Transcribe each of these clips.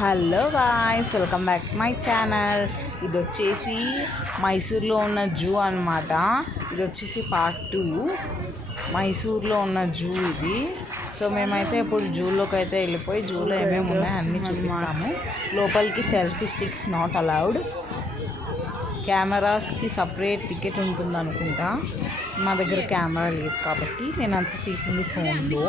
Hello guys, welcome back to my channel. ఇది వచ్చేసి మైసూర్లో ఉన్న జూ అన్నమాట. ఇది వచ్చేసి పార్ట్ 2 మైసూర్లో ఉన్న జూ ఇది. సో మేమైతే ఇప్పుడు జూలోకి అయితే వెళ్ళిపోయి జూలో ఏమేమి ఉన్నాయో అన్నీ చూపిస్తాము. లోపలికి సెల్ఫీ స్టిక్స్ నాట్ అలౌడ్. కెమెరాస్కి సపరేట్ టికెట్ ఉంటుంది అనుకుంటా. మా దగ్గర కెమెరా లేదు కాబట్టి నేను అంతా తీసింది ఫోన్లో.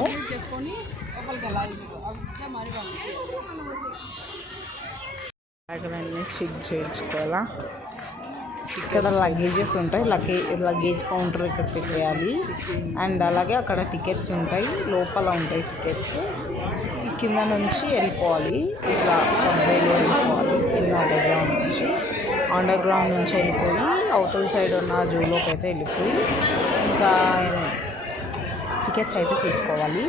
బ్యాగ్లన్నీ చెక్ చేయించుకోవాలా. ఇక్కడ లగేజెస్ ఉంటాయి. లగేజ్ కౌంటర్ ఇక్కడ పెట్టేయాలి. అండ్ అలాగే అక్కడ టికెట్స్ ఉంటాయి, లోపల ఉంటాయి టికెట్స్. కింద నుంచి వెళ్ళిపోవాలి, ఇట్లా సబ్వేలో వెళ్ళిపోవాలి. కింద అండర్ గ్రౌండ్ నుంచి వెళ్ళిపోయి అవతల సైడ్ ఉన్న జూలోకి అయితే వెళ్ళిపోయి ఇంకా టికెట్స్ అయితే తీసుకోవాలి.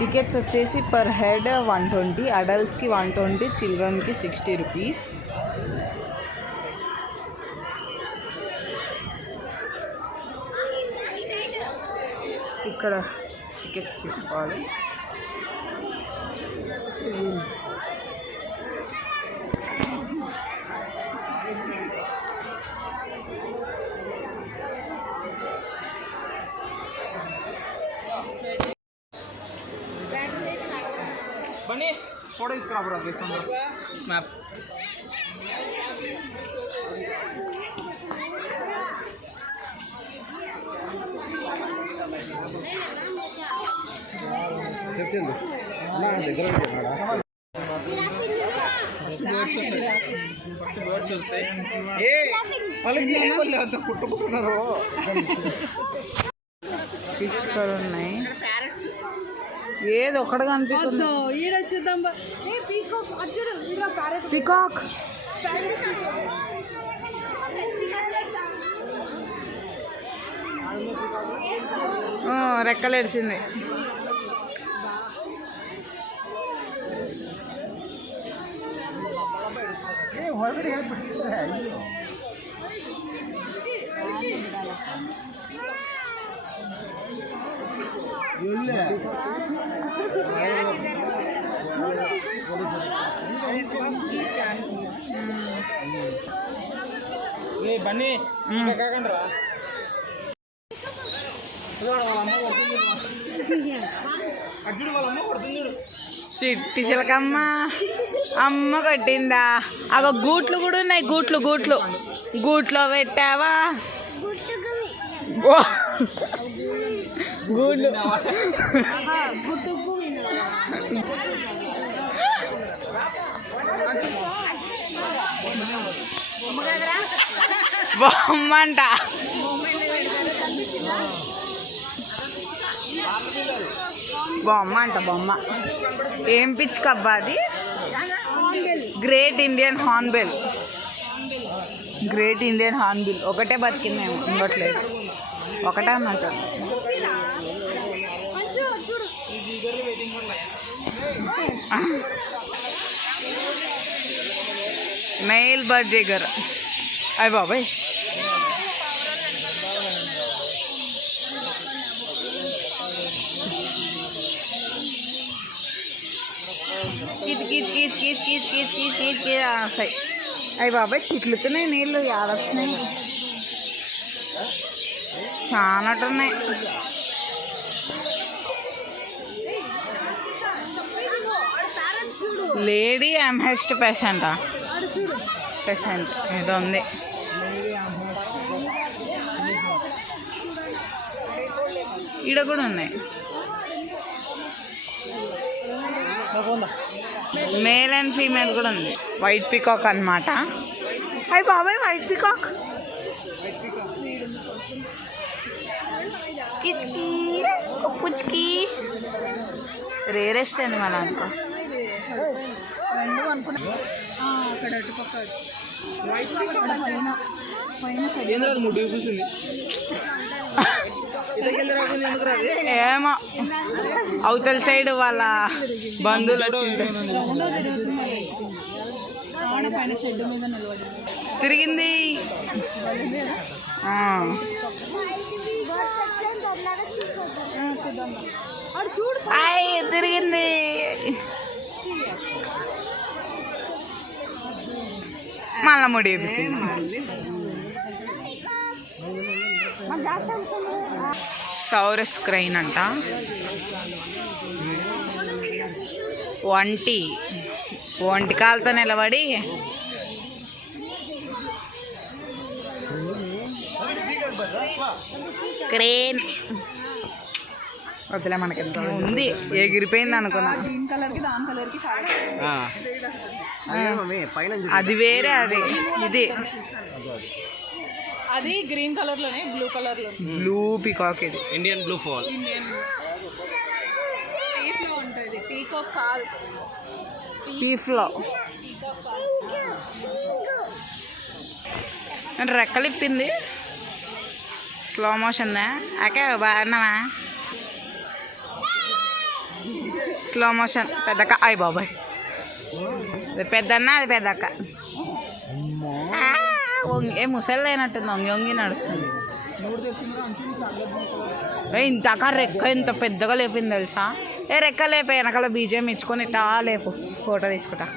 టికెట్స్ వచ్చేసి పర్ హెడ్ 120, అడల్ట్స్కి 120, చిల్డ్రన్కి 60 రూపీస్. ఇక్కడ టికెట్స్ తీసుకోవాలి. बनी फोटो इसका बड़ा देखो मैप చెప్పింది నా దగ్గర పెట్టాడా బర్డ్స్ వస్తాయి. ఏ వాళ్ళకి ఏం వల్ల అంత పుట్టుకుంటున్నారు. పిచ్చుకలు ఉన్నాయి. ఏది ఒకటి కనిపిస్తుంది. పికాక్ రెక్కలు ఎడిచింది. బన్నీ కాకండ్రా చిట్టి చిలకమ్మ అమ్మ కొట్టిందా. అగో గూట్లు కూడా ఉన్నాయి. గూట్లో పెట్టావా గూట్లు. బొమ్మంట బొమ్మ ఏం పిచ్చుకబ్బా అది. Great Indian Hornbill. ఒకటే బతికిందేమో, ఉండట్లేదు. ఒకటే అన్నట్టు. మెయిల్ బర్డ్ దగ్గర అయ్య బాబాయ్. వస్తాయి. అయ్య బాబాయ్ చిట్లుతున్నాయి నీళ్ళు. ఆడొచ్చినాయి, చాలా ఉన్నాయి. లేడీ అంహెస్ట్ పేషెంట్ ఏదో ఉంది. ఈడ కూడా ఉన్నాయి. మేల్ అండ్ ఫీమేల్ కూడా ఉంది. వైట్ పీకాక్ అన్నమాట. అయ్యి బాబాయ్ వైట్ పీకాక్. కిచ్కి పుచ్కి రేరెస్ట్ అని మన అనుకో. ఏమో అవతల సైడ్ వాళ్ళ బంధువులు వచ్చింది. తిరిగింది. తిరిగింది. మళ్ళా ముడి సౌరస్ క్రైన్ అంట. ఒంటి కాలుతో నిలబడి క్రేన్ వద్దులే, మనకి ఎంత ఉంది, ఎగిరిపోయింది అనుకున్నా. అది వేరే, అది ఇది అది గ్రీన్ కలర్ లోనే బ్లూ కలర్ లో బ్లూ పీకాక్. ఇది ఇండియన్ బ్లూ ఫాల్. పీఫ్ లో ఉంటుంది. పీకాక్ కాల్ పీఫ్ లో రెక్కలు ఇప్పింది. స్లో మోషన్ అకే బాగున్నావా? Slow motion. పెద్దక్క. అయ్యి బాబాయ్, అది పెద్దన్న, అది పెద్దక్క. ఏ ముసలి అయినట్టుంది, వంగి వంగి నడుస్తుంది. ఇంతక రెక్క ఇంత పెద్దగా లేపింది తెలుసా? ఏ రెక్క లేపే, వెనకాల బీజేం ఇచ్చుకొని ఇట్టా లేపు, ఫోటో తీసుకుంటా.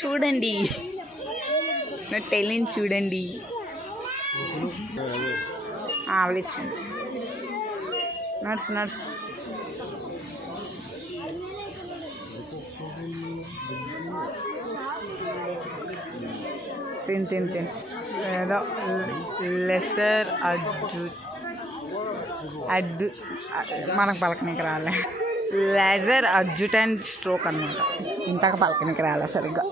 చూడండి, నా టెలిన్ చూడండి. ఆవలిచ్చింది. Nurse nurse. తిన్ ఏదో లెసర్ మనకు పలకనికి రాలే. లేజర్ అడ్జుటెంట్ స్ట్రోక్ అనమాట. ఇంతక పలకనికి రాలే సరిగ్గా,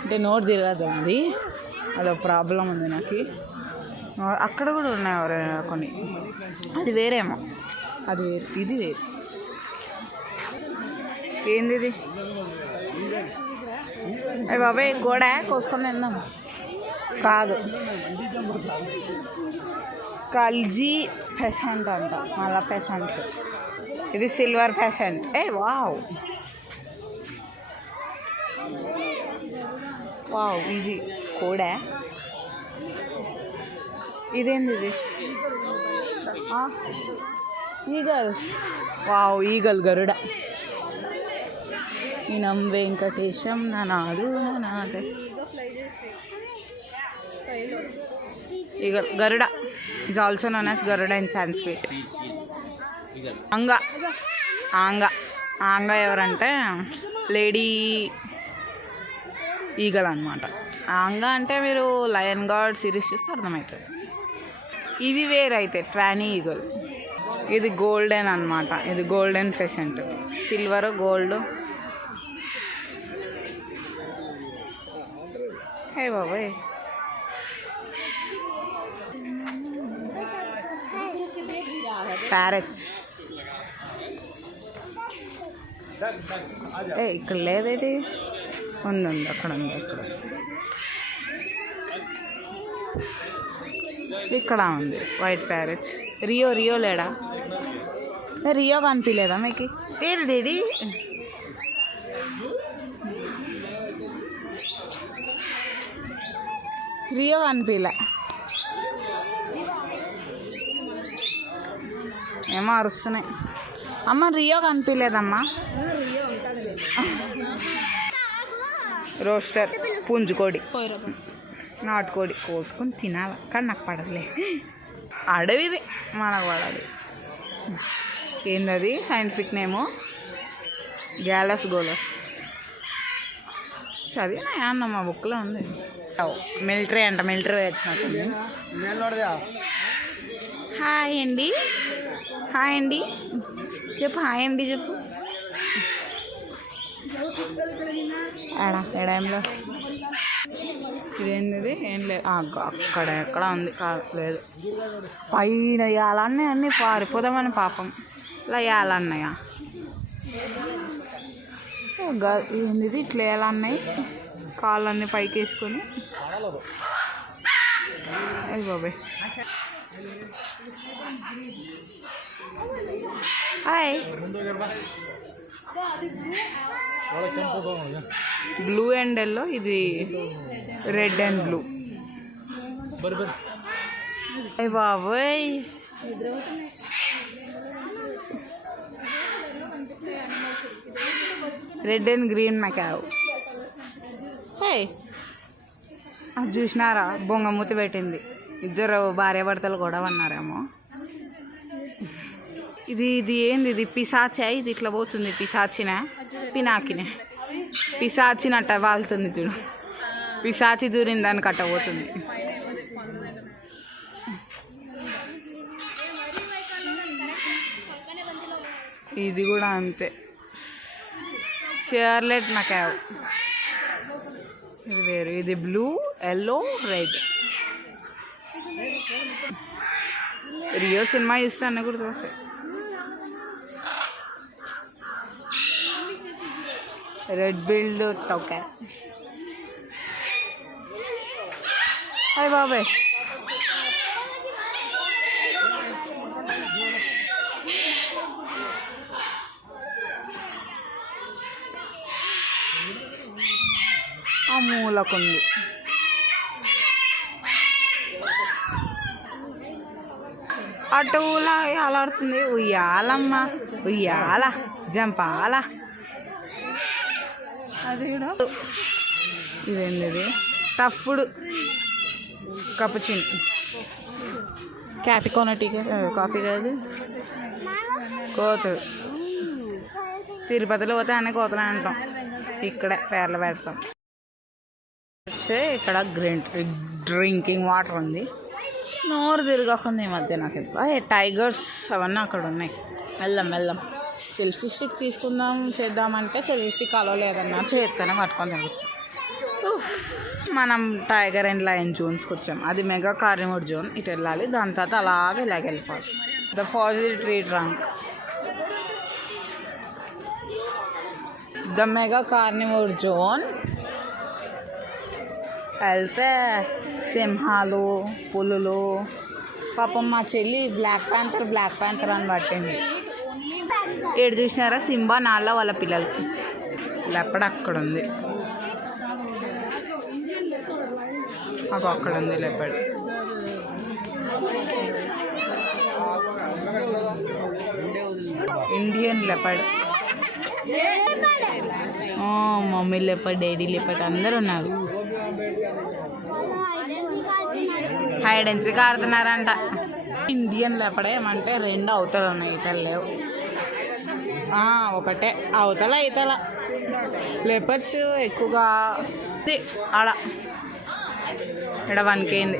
అంటే నోరు తిరగదు అది, అదో ప్రాబ్లం ఉంది నాకు. అక్కడ కూడా ఉన్నాయి కొన్ని, అది వేరేమో, అది వేరు, ఇది వేరు. ఏంది ఇది? అయ్యి బాబాయ్, గోడ కోసుకొని వెళ్దాం. కాదు, కల్జీ పెసెంట్ అంట, మళ్ళా పెసెంట్. ఇది సిల్వర్ పెసెంట్. ఏ వావ్ వావ్, ఇది కూడా. ఇదేంది ఇది? ఈగల్. Wow, eagle Garuda. ఈనం వెంకటేశం నానాడు నానాడు. Eagle Garuda is also known as Garuda in Sanskrit. ఆంగ ఎవరంటే లేడీ ఈగల్ అనమాట. ఆంగ అంటే మీరు లయన్ గార్డ్ సిరీస్ చూస్తే అర్థమవుతుంది. ఇవి వేరైతే ట్రానీ ఈగల్. ఇది గోల్డెన్ అనమాట, ఇది golden pheasant. Silver, gold. Hey బాబాయ్, ప్యారెట్స్. ఏ ఇక్కడ లేదేది? ఉంది, అక్కడ ఉంది, అక్కడ ఇక్కడ ఉంది వైట్ ప్యారెట్స్. రియో లేడా? రియో కనిపించలేదా మీకు? ఏది రియో కనిపించలే. ఏమో అరుస్తున్నాయి. అమ్మ రియో కనిపించలేదమ్మా. రోస్టర్ పుంజుకోడి, నాటుకోడి కోసుకొని తినాలి, కానీ నాకు పడదులే. అడవిది మనకు పడదు. ఏందది సైంటిఫిక్ నేమో? గ్యాలస్ గోలస్. చదివినా అన్న మా బుక్లో ఉంది. మిలిటరీ అంట, మిలిటరీ వచ్చినట్టుంది. హాయ్ అండి, హాయ్ అండి చెప్పు, హాయ్ అండి చెప్పు. ఎడంలో ఇదేంటిది? ఏం లేదు, అక్కడ ఎక్కడ ఉంది. లేదు, పైన వేయాలన్నీ అన్నీ పారిపోదామని పాపం ఇలా వేయాలన్నాయా? ఏంటిది ఇట్లా వేయాలన్నాయి, కాళ్ళన్నీ పైకి వేసుకొని. అది బాబాయ్. హాయ్. బ్లూ అండ్ ఎల్లో, ఇది రెడ్ అండ్ బ్లూ. అయ్య బాబోయ్, రెడ్ అండ్ గ్రీన్ మెకావ్. హే, అది చూసినారా, బొంగమూతి పెట్టింది. ఇద్దరు భార్య భర్తలు కూడా ఉన్నారేమో. ఇది ఏంది, ఇది పిశాచా? ఇది ఇట్లా పోతుంది, పిశాచినా పినాకినే? పిశాచినట్ట వాళ్తుంది చూడు, పిశాచి దూరిన దాన్ని కట్టబోతుంది. ఇది కూడా అంతే, షార్లెట్ మెకావ్. ఇది వేరు, ఇది blue, yellow, red. Rio cinema ఇస్తాను కూడా చూస్తాయి. Red billed toucan. అయ్య బాబాయ్, ఆ మూలకుంది. అటులా అలాడుతుంది. ఉయ్యాలమ్మ ఉయ్యాల జంపాల. అది కూడా ఇదేంది, టఫ్డ్ కపుచిన్. క్యాపికోన టీ, కాఫీ కాదు, కోతులు. తిరుపతిలో పోతే అన్నీ కోతలే అంటాం, ఇక్కడే పేర్లు పెడతాం. ఇక్కడ డ్రింకింగ్ వాటర్ ఉంది. నోరు తిరగకుండా ఈ మధ్య నాకు టైగర్స్ అవన్నీ అక్కడ ఉన్నాయి. వెళ్దాం. సెల్ఫీ స్టిక్ తీసుకుందాం చేద్దామంటే సెల్ఫీ స్టిక్ అలో లేదన్నా, చేస్తేనే పట్టుకొని తిరుగుతాం. మనం టైగర్ అండ్ లయన్ జోన్స్కి వచ్చాం. అది మెగా కార్నివోర్ జోన్, ఇటు వెళ్ళాలి. దాని తర్వాత అలాగే ఇలాగ వెళ్ళిపోవాలి. The fossil tree trunk, the mega carnivore zone. వెళ్తే సింహాలు, పులులు. పాపం మా చెల్లి బ్లాక్ ప్యాంథర్ అని పట్టింది. ఏడు చూసినారా, సింబా నాళ్ళ వాళ్ళ పిల్లలు. లెపడ్ అక్కడ ఉంది, అక్కడ ఉంది leopard. Indian leopard, mummy leopard, daddy leopard అందరు ఉన్నారు. హైడ్ అండ్ సీక్ ఆడుతున్నారంట. ఇండియన్ లెపడ్ ఏమంటే రెండు అవతల ఉన్నాయి, ఇతలు లేవు. ఒకటే అవతల ఇతల. లెపర్డ్స్ ఎక్కువగా ఆడ ఇక్కడ వనికేంది.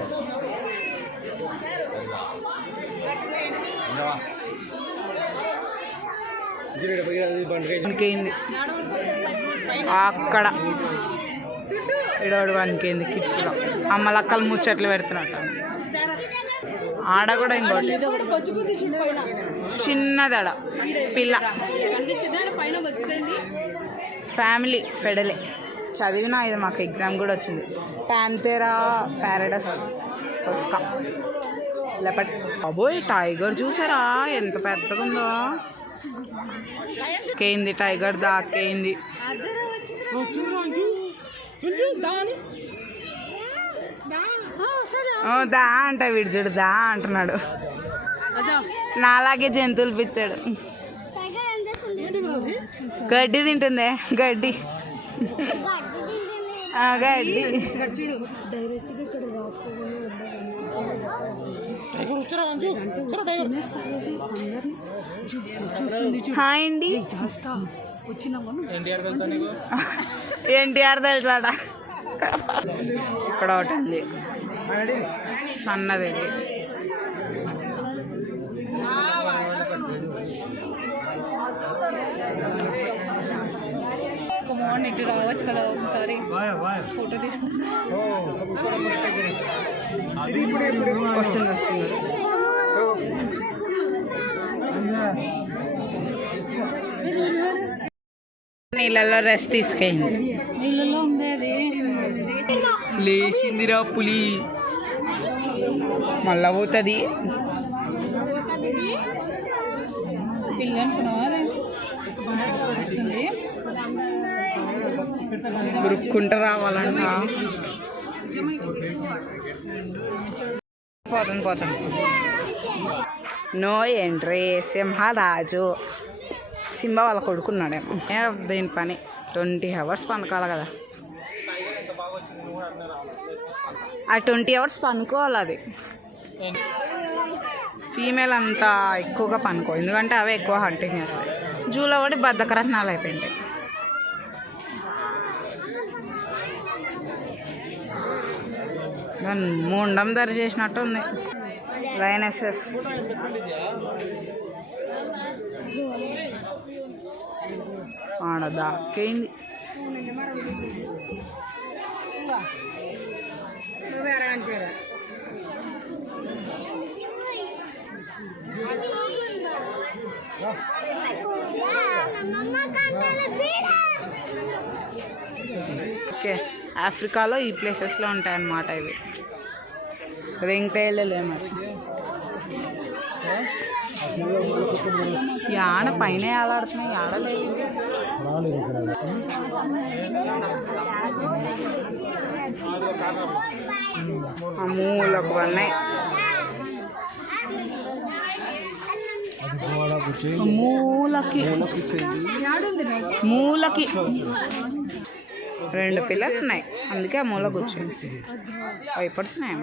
వనికేంది అక్కడ, ఇడోడు వనికేంది కిటికీలో. అమ్మలక్కలు ముచ్చట్లు పెడుతున్నట్టు. ఆడ కూడా ఇంకోటి చిన్నదడ పిల్ల. ఫ్యామిలీ ఫెడలే చదివిన. ఇది మాకు ఎగ్జామ్ కూడా వచ్చింది. Pantera ప్యారడస్ ఫస్కా leopard. అబ్బోయ్, టైగర్ చూసారా ఎంత పెద్దగా ఉందో. కేంది టైగర్ దాకేంది. దా అంట విడిచుడు, దా అంటున్నాడు. నాలాగే జంతువులు పిచ్చాడు. గడ్డి తింటుందే, గడ్డి గడ్డి. హాయ్ అండి. ఎన్టీఆర్ తెలుసాడ. ఇక్కడ ఒకటి ఉంది సన్నది. ఇటు రావచ్చు కదా ఒకసారి ఫోటో తీసుకుంటా. వస్తుంది. నీళ్ళల్లో రెస్ట్ తీసుకెళ్ళింది. నీళ్ళలో ఉంది అది. లేచిందిరా పులి, మళ్ళా పోతుంది. పిల్ల అనుకున్నావా? వస్తుంది, ఉరుక్కుంటూ రావాలంట. పోతుంది నో ఎంట్రీ సింహరాజు సింబా వాళ్ళ కొడుకున్నాడేమో దీని పని 20 hours పనుకోవాలి కదా ఆ 20 hours పనుకోవాలి అది ఫీమేల్ అంతా ఎక్కువగా పనుకో ఎందుకంటే అవే ఎక్కువ హంటింగ్ చేస్తాయి జూలో పడి బద్దకరత్నాలు అయిపోయింటాయి దాన్ని ముండం ధర చేసినట్టు ఉంది లైనెసెస్ ఆడదాకేంది ఓకే ఆఫ్రికాలో ఈ ప్లేసెస్లో ఉంటాయన్నమాట ఇవి రింగ్ టైలే మరి ఆడ పైన ఆలాడుతున్నాయి ఆడలేదు మూలకు ఉన్నాయి మూలకి 2 పిల్లలు ఉన్నాయి అందుకే ఆ మూల కూర్చుంది భయపడుతున్నాయి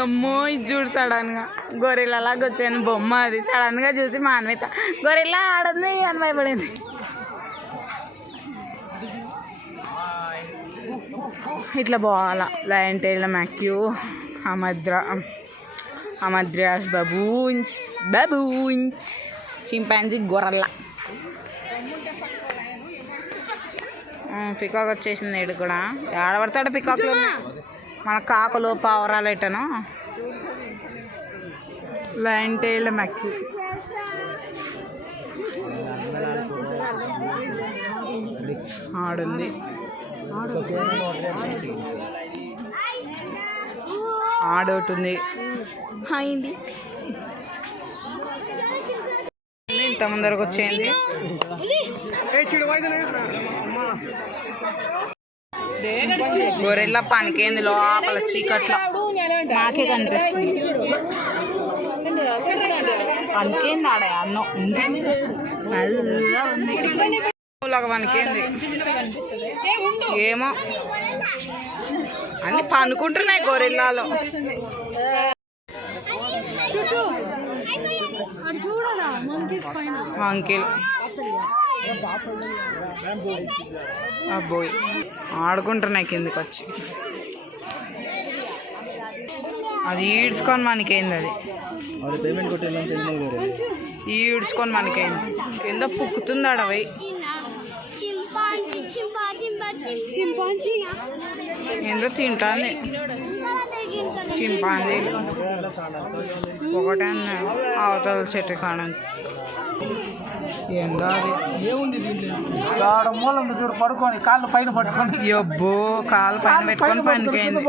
అమ్మో ఇది చూడు సడన్గా గొరిల్లాగా వచ్చాను బొమ్మ అది సడన్గా చూసి మా అన్విత గొరిల్లా ఆడింది అని భయపడింది ఇట్లా పోవాలా lion tail macaque hamadryas baboons chimpanzee gorilla peacock వచ్చేసింది ఇటు కూడా ఆడబడతాడు పికాక్లో మన కాకులు పావురాలు ఎట్టను లయన్ టైల్ మ్యాక్యూ ఆడుంది ఆడోటుంది అయింది ఇంత ముందరకు వచ్చేయండి గొర్రెల్లా పనికేంది లోపల చీకట్లో నాకే కనిపిస్తుంది పనికేంది ఆడే అన్నం పనికేంది ఏమో అన్ని పనుకుంటున్నాయి గొరిల్లాలో మంకీలు అబ్బోయ్ ఆడుకుంటున్నాయి కిందకి వచ్చి అది ఈడ్చుకొని మనకేంది అది ఈడ్చుకొని మనకేంది కింద పుక్కుతుంది అడవి ఏందో తింటాను చింపాంజీలు ఒకటే అవతల చెట్టు కాడ ఏందో అది మూలం చూడు పడుకొని కాళ్ళు పైన పట్టుకొని అబ్బో కాళ్ళు పైన పెట్టుకొని పనికైంది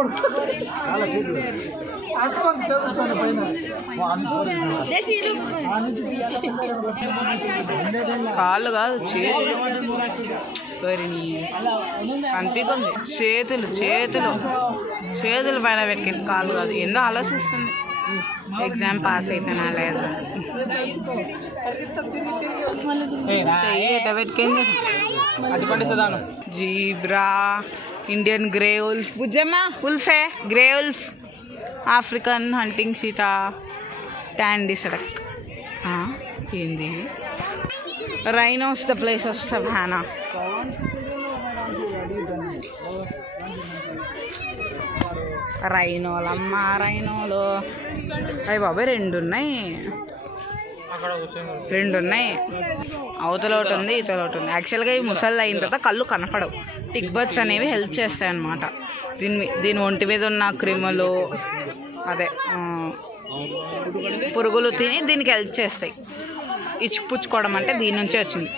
కాళ్ళు కాదు చేతులు కనిపిస్తుంది చేతులు పైన పెట్టుకుని కాళ్ళు కాదు ఏందో ఆలోచిస్తుంది ఎగ్జామ్ పాస్ అయితేనా లేదా పెట్టుకుంది జీబ్రా ఇండియన్ గ్రే ఉల్ఫ్ బుజ్జమ్మా ఉల్ఫే grey wolf African hunting cheetah ట్యాండీ సడక్ ఏంది rhinos the place of savanna రైనోలు అమ్మ రైనోలు అవి బాబాయ్ 2 ఉన్నాయి అవతల ఒకటి ఉంది ఇతల ఒకటి ఉంది యాక్చువల్గా ఈ ముసళ్ళు అయిన తర్వాత కళ్ళు కనపడవు టిక్ బర్డ్స్ అనేవి హెల్ప్ చేస్తాయి అన్నమాట దీని ఒంటి మీద ఉన్న క్రిములు అదే పురుగులు తిని దీనికి హెల్ప్ చేస్తాయి ఇచ్చిపుచ్చుకోవడం అంటే దీని నుంచే వచ్చింది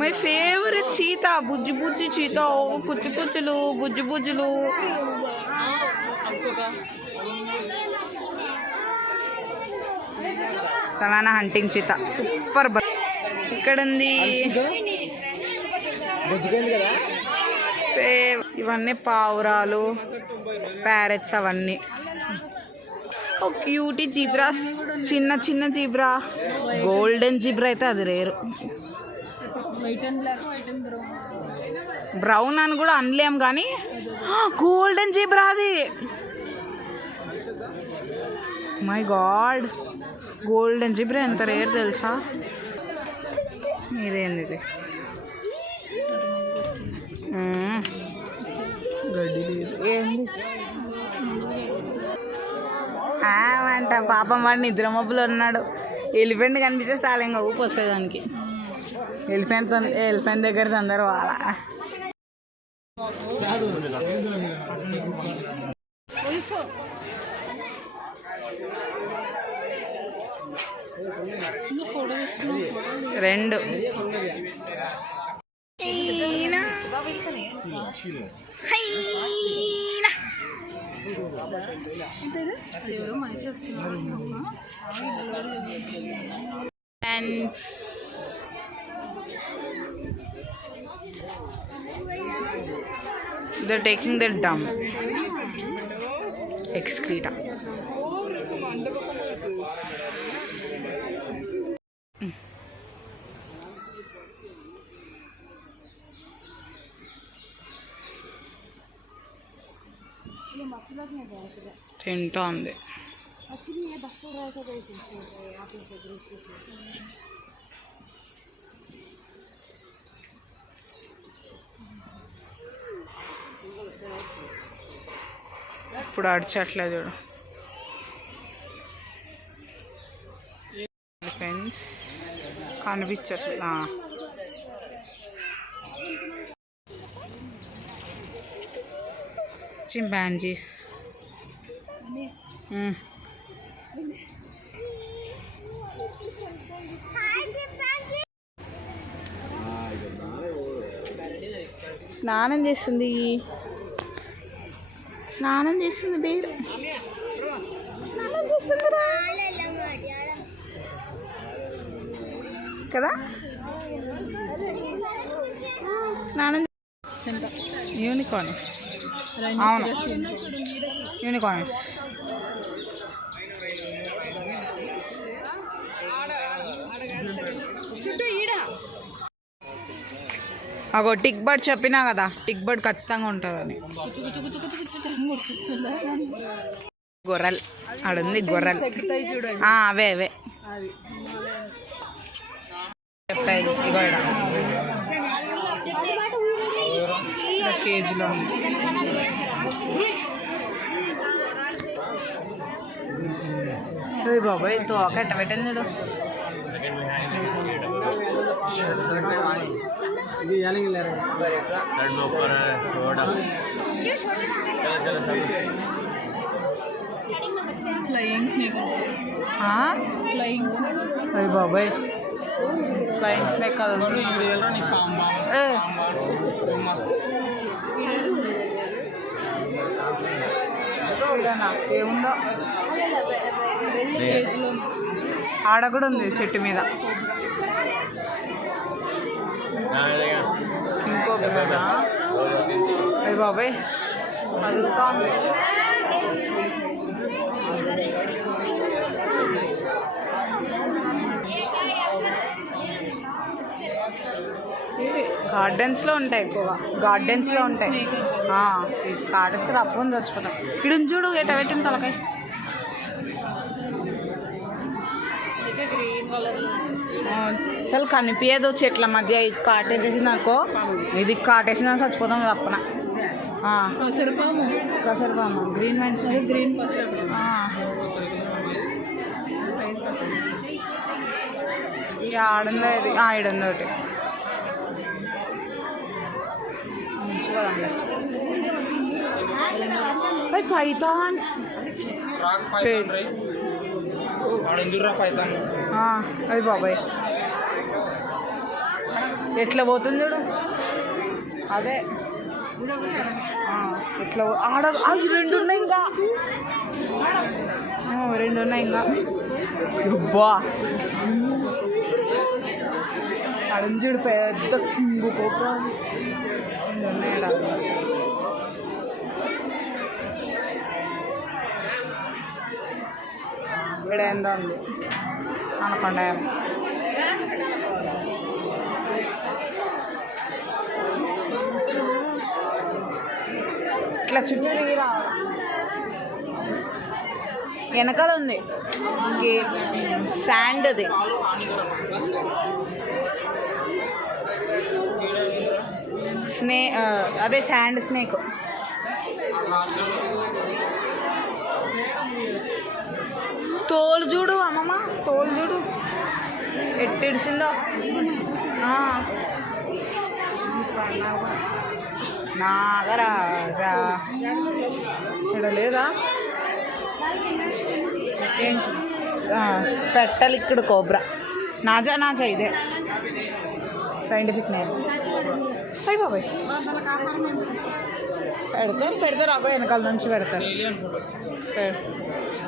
my favourite cheetah Bujji cheetah కుచ్చులు బుజ్జులు సవానా హంటింగ్ చీతా సూపర్ ఇక్కడ ఉంది ఇవన్నీ పావురాలు ప్యారెట్స్ అవన్నీ ఓ క్యూటీ జీబ్రాస్, చిన్న చిన్న జీబ్రా. గోల్డెన్ జీబ్రా అయితే అది rare. White and black, white and brown. Brown అని కూడా అనలేం కానీ గోల్డెన్ జీబ్రా అది. మై గాడ్, గోల్డెన్ జీబ్రా ఎంత రేర్ తెలుసా. ఇదేంది ఇది? గడ్డి లేదు ఏంది అంట. పాపం వాడు నిద్ర మబ్బులు ఉన్నాడు. ఎలిఫెంట్ కనిపిస్తే చాలా ఇంకా ఊపి వస్తుంది దానికి. ఎలిఫెంట్ దగ్గర అందరు వాళ్ళ రెండు they're taking their dump. Excreta. తింటోంది. ఇప్పుడు అడిచట్లేదు చూడు ఫ్రెండ్స్, కనిపించట్లేదు. చింపాంజీస్. స్నానం చేస్తుంది బేరు. స్నానం చేస్తుంది కదా. స్నానం యూనికార్న్. అవును, యూనికార్న్. అగో టిక్ బర్డ్ చెప్పినా కదా, టిక్ బర్డ్ ఖచ్చితంగా ఉంటుందని. గొర్రెలు ఆడుంది, గొర్రెలు. అవే రెప్టైల్స్. ఇగో కేజీలో ఉంది. బాబాయ్ తోక ఎట్ట పెట్టింది చూడు. Flying snake. అయ్యి బాబాయ్, ఫ్లయింగ్ స్నేక్ కాదు. ఏముందో ఆడ కూడా ఉంది చెట్టు మీద. ఇంకో అయ్యి బాబాయ్ అదుగుతా ఉంది. గార్డెన్స్లో ఉంటాయి ఎక్కువగా, గార్డెన్స్లో ఉంటాయి. కాటేస్తారు అప్పు ఉంది చచ్చిపోతాం. ఇక్కడ చూడు ఎట పెట్టిన తలకాయ. అసలు కనిపించదు చెట్ల మధ్య. ఇది కాటేసింది అనుకో, ఇది కాటేసిన చచ్చిపోతాం తప్పన. కసరపాము, గ్రీన్ వైన్స్, గ్రీన్ ఆడుందో ఇది. ఈడుంది ఒకటి. పైథాన్. అది బాబాయ్ ఎట్లా పోతుంది చూడు. అదే ఎట్లా ఆడ. రెండు ఉన్నాయి ఇంకా, రెండు ఉన్నాయి ఇంకా. బా అడంజుడు పెద్ద కింగు కోప. రెండు ఉన్నాయి. ఇక్కడ ఏందో ఉంది అనకుండా ఇట్లా చుట్టూ తిరిగిరా వెనకాల ఉంది శాండ్ అది అదే శాండ్ స్నేక్ తోలు చూడు అమ్మమ్మ తోలు చూడు ఎట్టిడిసిందో నాగరాజా ఇక్కడ లేదా స్పెట్టల్ ఇక్కడ కోబ్రా నాజా నాజా ఇదే సైంటిఫిక్ నేమ్ అయ్యి బాబాయ్ పెడతారు అగో వెనకాల నుంచి పెడతారు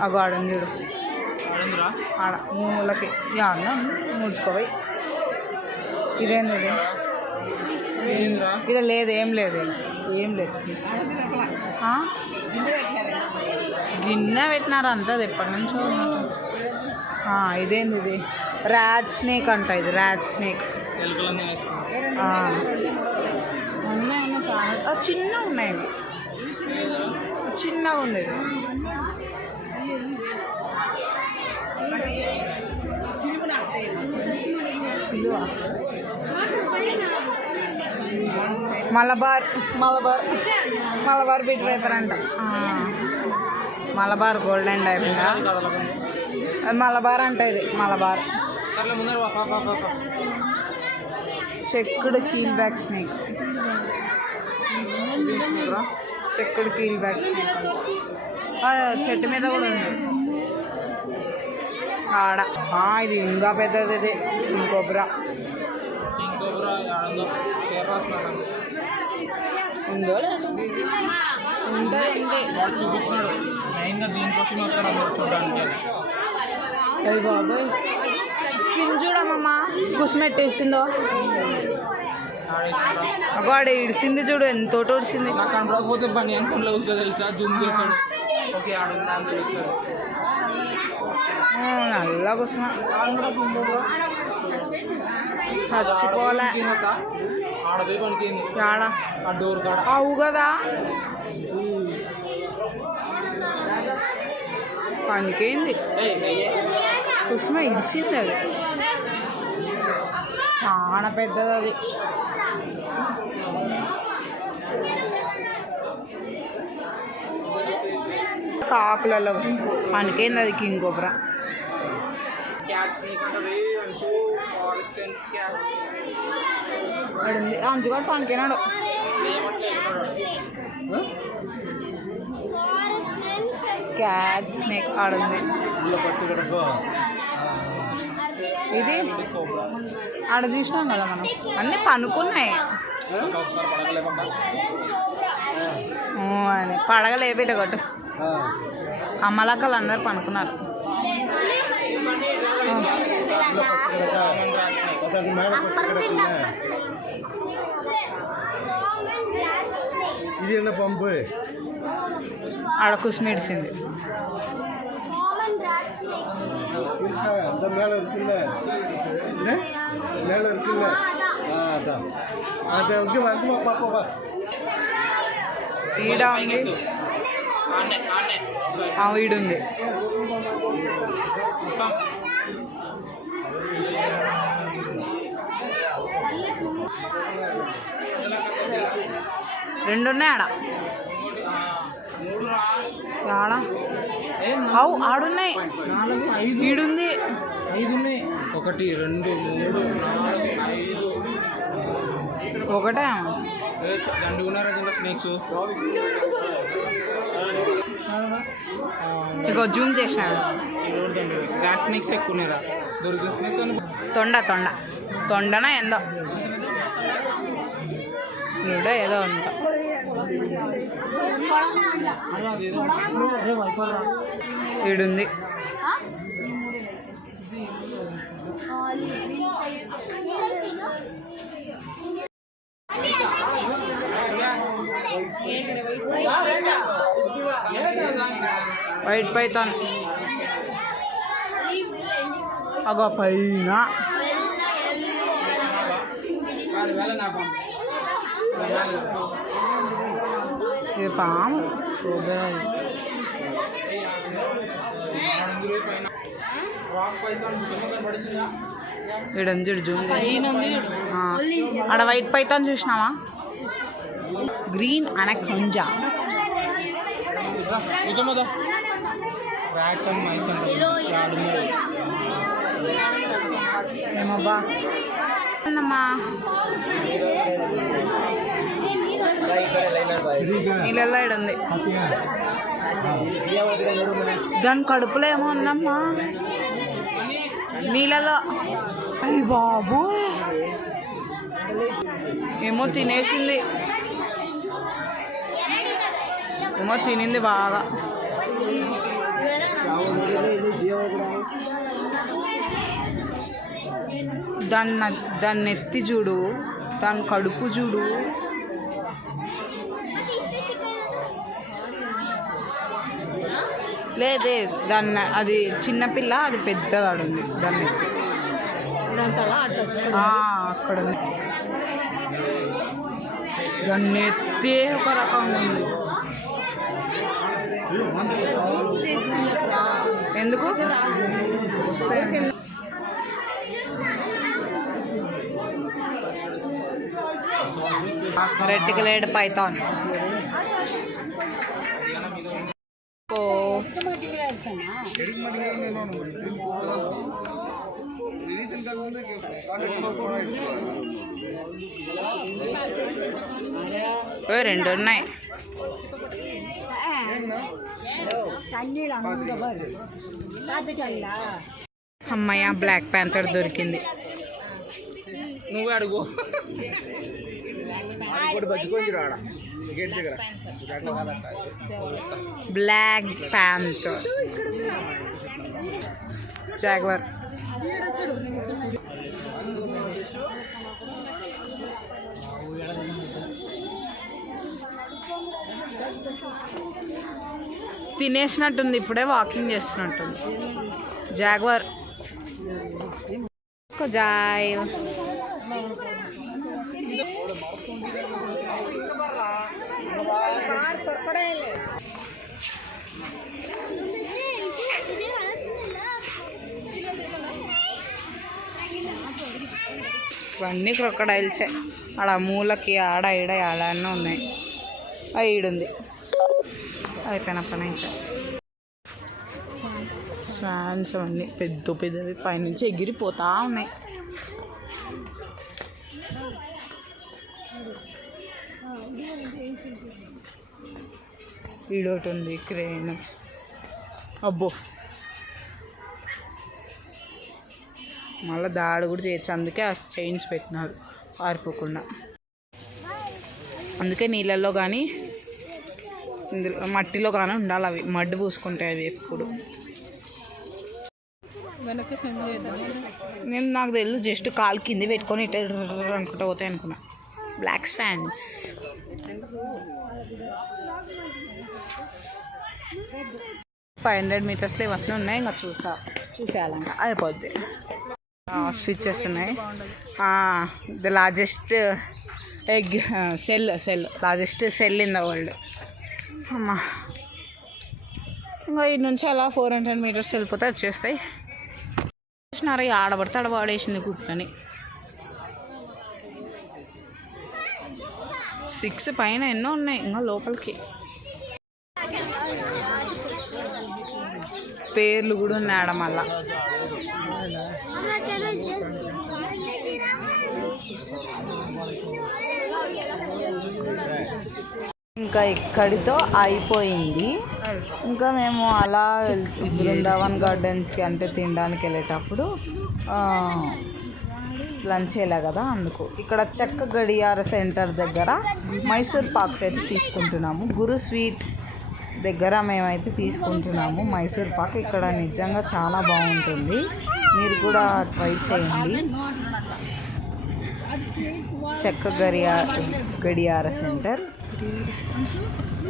అగో ఆడంది చూడు ఆడ మూలకి అన్న ముడుచుకోపోయి ఇదేంది ఇది ఇక్కడ లేదు ఏం లేదు గిన్నె పెట్టినారు అంతా ఎప్పటి నుంచో ఇదేంది ఇది ర్యాట్ స్నేక్ అంట ఇది ర్యాట్ స్నేక్ ఉన్నాయి చాలా చిన్నగా ఉన్నాయి ఇవి చిన్నగా ఉంది సిలువ మలబార్ బిట్ పేపర్ అంట మలబార్ గోల్డెన్ డైమండ్ మలబార్ అంట ఇది మలబార్ చెక్కుడు కీల్ బ్యాక్ స్నేక్ చెక్కుడు కీల్ బ్యాక్ స్నేక్ చెట్టు మీద కూడా ఉంది ఆడ ఇది ఇంకా పెద్దది ఇది ఇంకొబ్రా ఉందో లేదు అయ్యి బాబాయ్ స్కిన్ చూడమ్మా కుసిమెట్టేసిందో అగోడ ఇడిసింది చూడు ఎంతో ఒడిసింది నాకు కనపడకపోతే పని అనుకుంటా కూర్చో తెలుసా జూమ్ చేశాడు ఓకే ఆడుందా అని తెలుస్తాడు నల్ల కుసుమ చచ్చిపోలే ఆడదే పనికి ఆడ ఆ డోర్ కాడ అవు కదా పనికేంది కుసుమ ఇడిసింది అది చాలా పెద్దది అది కాకులలో పనికేంది అది కింగ్ కోబ్రా అడుంది అంచుగాడు పనికేనాడు క్యాట్ స్నేక్ ఆడుంది ఇది ఆడ చూసినాం కదా మనం అన్నీ పనుకున్నాయి పడగలేపేట కొట్టు అమ్మలక్కలు అందరు పనుకున్నారు ఇది என்ன பம்பு ఆడ కుసిమిడిసింది அந்த மேலே இருக்குல்ல மேலே இருக்குல்ல அதான் அதை வந்து வந்து பாப்பா ఈడ ఉంది ఈడుంది రెండు ఉన్నాయి ఆడ ఆడ అవు ఆడున్నాయి ఈడుంది 5 ఉన్నాయి 1 2 3 4 5 ఒకటే దండు ఉన్నారా దీంట్లో స్నేక్స్ ఇగో జూమ్ చేసినాడు ర్యాట్ స్నేక్స్ ఎక్కువ ఉన్నారా దొరికిన స్నేక్స్ తొండన ఏందో ఈడ ఏదో అంట ఈడుంది వైట్ పైథాన్ అగో పైన ఇది పాము చూడు జూమ్ ఆడ వైట్ పైతాన్ చూసినావా గ్రీన్ అనకొంజా ఏమబ్బా అమ్మా నీళ్ళల్లో ఇడుంది దాని కడుపులో ఏమో ఉందమ్మా నీళ్ళలో అయ్యి బాబు ఏమో తినేసింది ఏమో తినింది బాగా దాన్ని ఎత్తి చూడు దాని కడుపు చూడు లేదే దాన్ని అది చిన్నపిల్ల అది పెద్దదాడు ఉంది దాన్ని అక్కడ ఉంది దాన్ని ఎత్తే ఒక రకంగా ఉంది ఎందుకు రెటికులేడ్ పైథాన్ రెండు ఉన్నాయి అమ్మయ్య బ్లాక్ ప్యాంథర్ దొరికింది నువ్వు అడుగు బ్లాక్ ప్యాంథర్ జాగ్వర్ తినేసినట్టుంది ఇప్పుడే వాకింగ్ చేస్తున్నట్టుంది జాగ్వర్ జాయ్ ఇవన్నీ క్రొకడైల్సే ఆడ మూలకి ఆడ ఈడ ఆడన్నీ ఉన్నాయి ఈడుంది అయిపోయిన పని ఇంకా స్వాన్స్ అవన్నీ పెద్ద పెద్దవి పైనుంచి ఎగిరిపోతా ఉన్నాయి ఈడోటి ఉంది క్రేన్ అబ్బో మళ్ళీ దాడి కూడా చేయొచ్చు అందుకే ఆ చైన్స్ పెట్టినారు పారిపోకుండా అందుకే నీళ్ళల్లో కానీ ఇందులో మట్టిలో కానీ ఉండాలి అవి మడ్డు పూసుకుంటాయి అవి ఎప్పుడు నేను నాకు తెలియదు జస్ట్ కాలు కింద పెట్టుకొని ఇట్లా అనుకుంటా పోతాయి అనుకున్నా బ్లాక్ స్వాన్స్ 500 మీటర్స్లో ఇవన్నీ ఉన్నాయి ఇంకా చూసేయాలంట అయిపోద్ది స్విచ్చెస్ ఉన్నాయి the largest egg cell largest cell in the world అమ్మా ఇంకా ఇటు నుంచి అలా 400 మీటర్స్ వెళ్ళిపోతే వచ్చేస్తాయి చూసినారా ఆడబడితే ఆడబడేసింది కుక్కని 6 పైన ఎన్నో ఉన్నాయి ఇంకా లోపలికి పేర్లు కూడా ఉన్నాయి ఆడ మళ్ళా ఇంకా ఇక్కడితో అయిపోయింది ఇంకా మేము అలా బృందావన్ గార్డెన్స్కి అంటే తినడానికి వెళ్ళేటప్పుడు లంచ్ చేయలే కదా అందుకు ఇక్కడ చెక్క గడియార సెంటర్ దగ్గర మైసూర్ పాక్స్ అయితే తీసుకుంటున్నాము గురు స్వీట్ దగ్గర మేమైతే తీసుకుంటున్నాము మైసూర్ పాక్ ఇక్కడ నిజంగా చాలా బాగుంటుంది మీరు కూడా ట్రై చేయండి చెక్క గడియార సెంటర్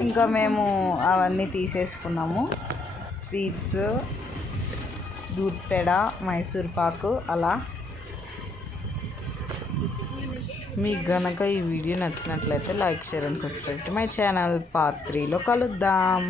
ఇంకా మేము అవన్నీ తీసేసుకున్నాము స్వీట్స్ దూద్ పేడ, మైసూర్ పాకు అలా. మీకు గనక ఈ వీడియో నచ్చినట్లయితే like, share and subscribe to my channel. Part 3లో కలుద్దాం.